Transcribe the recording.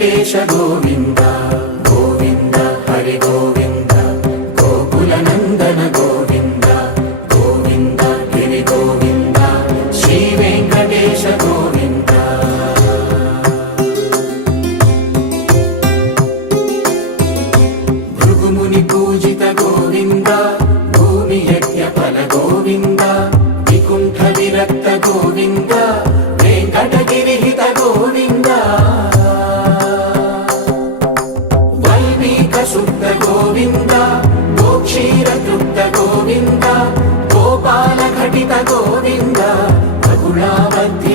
వెంకటేశ గోవింద గోవింద హరి గోవింద గోకుల నందన గోవింద గోవింద గిరి గోవింద శ్రీ వెంకటేశ గోవింద భృగుముని పూజిత గోవింద భూమి యజ్ఞ ఫల గోవింద వికుంఠ విరక్త గోవింద వెంకటగిరిహిత గోవింద వల్మీక శుద్ధ గోవింద గోక్షీర తృప్త గోవింద గోపాల ఘటిత గోవింద బహుళావద్య